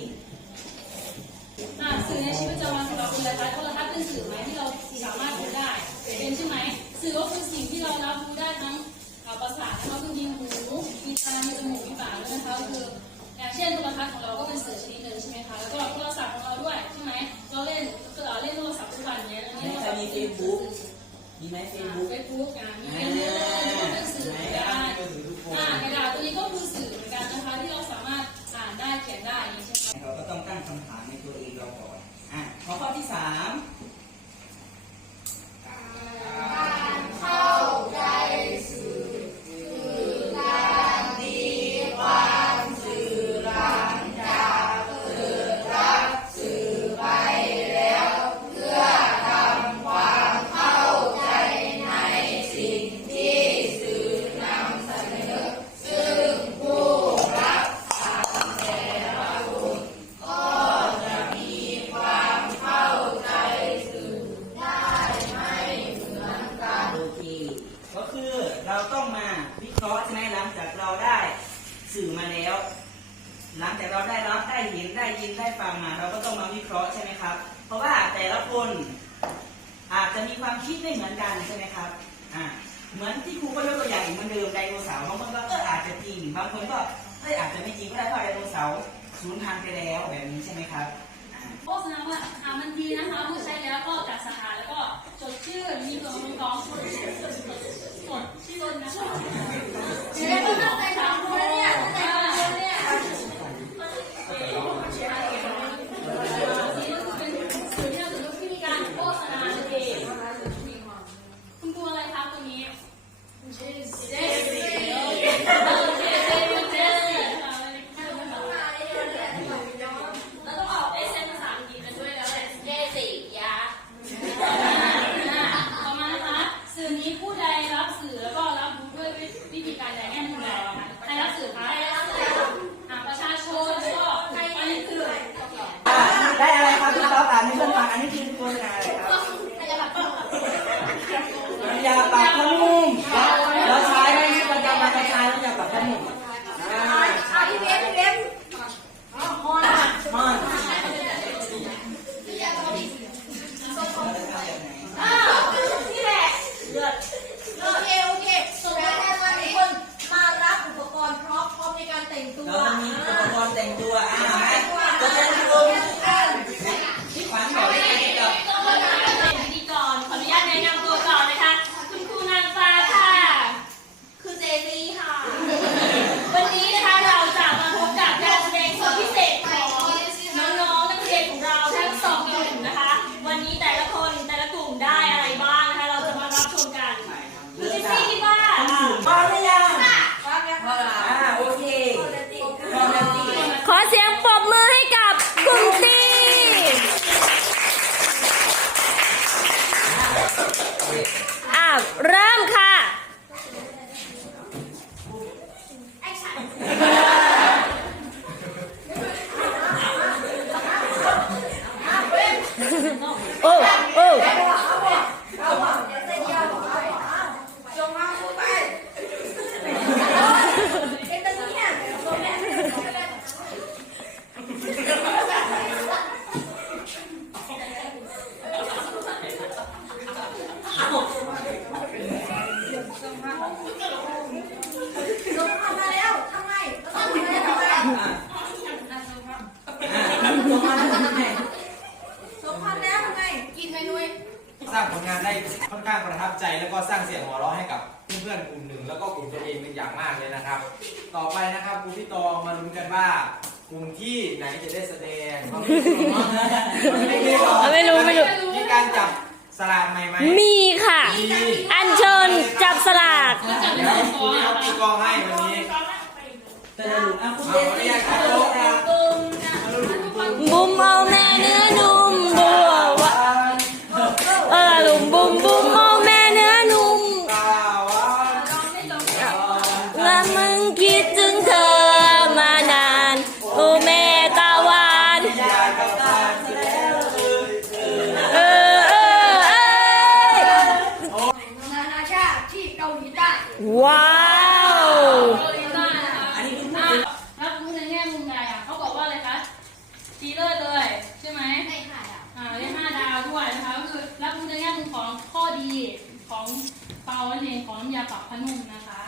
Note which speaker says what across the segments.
Speaker 1: อง
Speaker 2: ตัวเอง
Speaker 1: อะสื่อในชีวิตประจำวันของเราเป็นอะไรคะโทรทัศน์เป็นสื่อไหมที่เราสามารถดูได้ เป็นใช่ไหมสื่อก็คือสิ่งที่เรารับรู้ได้ทั้งอ่าประสาทนะคะคือมีหูมีตามีจมูกมีปากแล้วนะคะก็คืออย่างเช่นโทรทัศน์ของเราก็เป็นสื่อชนิดหนึ่งใช่ไหมคะแล้วก็โทรศัพท์ของเราด้วยใช่ไหมเราเล่นเอ่อเล่นโทรศัพท์ทุกวันเนี้ยอันนี้
Speaker 2: ไหน
Speaker 1: โทร
Speaker 2: ใคร
Speaker 1: ศัพท์
Speaker 2: มี
Speaker 1: เป็น
Speaker 2: เฟซ
Speaker 1: สื่
Speaker 2: บุ๊
Speaker 1: อก
Speaker 2: มีไหมเฟซ
Speaker 1: อ่า
Speaker 2: บุ๊ก
Speaker 1: เฟซบุ๊กอะมีเฟซบุ๊กก็เป็นสื่อเห ได้เห็
Speaker 2: นได้ยินได้ฟังมาเราก็ต้องมาวิเคราะห์ใช่ไหมครับ เพราะว่าแต่ละคนอาจจะมีความคิดไม่เหมือนกันใช่ไหมครับอ่าเหมือนที่ครูก็ยกตัวอย่างเหมือนเดิมไดโนเสาร์บางคนก็เอออาจจะจริงบางคนก็เอออาจจะไม่จริงก็ได้เพราะไดโนเสาร์สูญพันธุ์ไปแล้วแบบนี้ใช่ไหมครับ
Speaker 1: โฆษณาว่าอ่ามันดีนะคะเมื่อใช้แล้วก็จัดสถาแล้วก็จดชื่อมีตัวมีกองจดชื่อจดชื่อนะคะ เจสซี่โอเคโอเคเจสซี่เจสซี่แล้วต้องออกเอเซนภาษาอังกฤษกันด้วยแล้วแหละเจสซี่ยาต่อมานะคะสื่อนี้ผู้ใดรับสื่อแล้วก็รับรู้ด้วยวิธีการใดแน่นอนแล้วค่ะใครรับสื่อคะอ่าประชาชนแล้วก็อันนี้คือ
Speaker 2: อะได้อะไรครับพี่ต๊อบอ่านให้เพื่อนฟังอันนี้คือตัวงานอะไรครับน้ำยาปรับผ้านุ่มเราใช้ในชีวิตประจำวันเราใช้น้ำยาปรับผ้านุ่มอ่าม่อน
Speaker 3: โอเค โอเคส่งตัวแทนมาทุกคนมารับอุปกรณ์พร้อมพร้อมในการแต่งตัว
Speaker 2: เราจะมีอุปกรณ์แต่งตัวอ่าไหมตัวแทนทุกคนที่ขวัญบอกได้ไหมครับ
Speaker 1: เป็นพิธีกรขออนุญาตแนะนำตัวก่อนนะคะ คุณครูนางฟ้าค่ะ
Speaker 3: คือเจนี่ค่ะ
Speaker 1: วันนี้นะคะเราจะมาพบกับการแสดงสุดพิเศษของน้องๆนักเรียนของเราทั้งสองกลุ่มนะคะ วันนี้แต่ละคนแต่ละกลุ่มได้อะไรบ้างนะคะ เราจะมารับชมกัน คุณจิซี่คิดว่า
Speaker 2: พร้อมหรือยัง
Speaker 3: ว่าไงคะ
Speaker 2: อ่าโอเคพร้อมแล้วสิ
Speaker 4: ขอเสียงปรบมือให้กับกลุ่มซีอะเริ่มค่ะ โอ้โอ้
Speaker 3: จงมาพูดไปเป็นตะเกียบ ลงเข้ามาแล้วทำไมต้องทำไมทำไม
Speaker 2: อ่าอ่าส่งมาแล้วทำไง
Speaker 3: สงครามแล้วทำไม กินไหมนุ้ย
Speaker 5: สร้างผลงานได้ค่อนข้างประทับใจแล้ว ก็สร้างเสียงหัวเราะให้กับเพื่อนๆกลุ่มหนึ่งแล้วก็กลุ่มตัวเองเป็นอย่างมากเลยนะครับ ต่อไปนะครับครูพี่ตองมาลุ้นกันว่ากลุ่มที่ไหนจะได้แสดงเขาไม่รู้เนาะ
Speaker 4: ไม่รู้ไม่รู้
Speaker 5: มีการจับสลากใหม่ไหม
Speaker 4: มีค่ะ
Speaker 5: มี
Speaker 4: อัญเชิญจับสลาก
Speaker 5: เดี๋ยวครูพี่เขาตีกลองให้วันนี้
Speaker 2: แต่ละหลุมอะคุณ
Speaker 5: เอา
Speaker 2: เจ
Speaker 5: ขออนุ
Speaker 2: สซี่
Speaker 5: ญาต
Speaker 2: ค
Speaker 5: ค
Speaker 2: รั
Speaker 5: รั
Speaker 2: บบ
Speaker 5: โต๊ะนะครับ
Speaker 4: บุมเอาแม่เนื้อนุ่มบัววะเออลุมบุมบุมเอา
Speaker 1: ปีเลิศเลยใช่ไหม
Speaker 3: ให้ค่ะดาว
Speaker 1: อ่าได้ห้าดาวด้วยนะคะก็คือรับรู้ในแง่มุมของข้อดีของเปานั่นเองของน้ำยาปรับผ้านุ่มนะคะ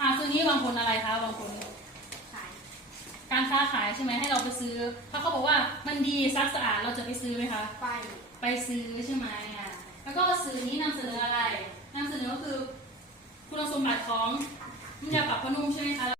Speaker 1: อ่าตัวนี้บางคนอะไรคะบางคน
Speaker 3: ขาย
Speaker 1: การค้าขายใช่ไหมให้เราไปซื้อถ้าเขาบอกว่ามันดีซักสะอาดเราจะไปซื้อไหมคะ
Speaker 3: ไป
Speaker 1: ไปซื้อใช่ไหมอะแล้วก็สื่อนี้นำเสนออะไรนำเสนอก็คือ คุณสมบัติของน้ำยาปรับผ้านุ่มใช่ไหมคะ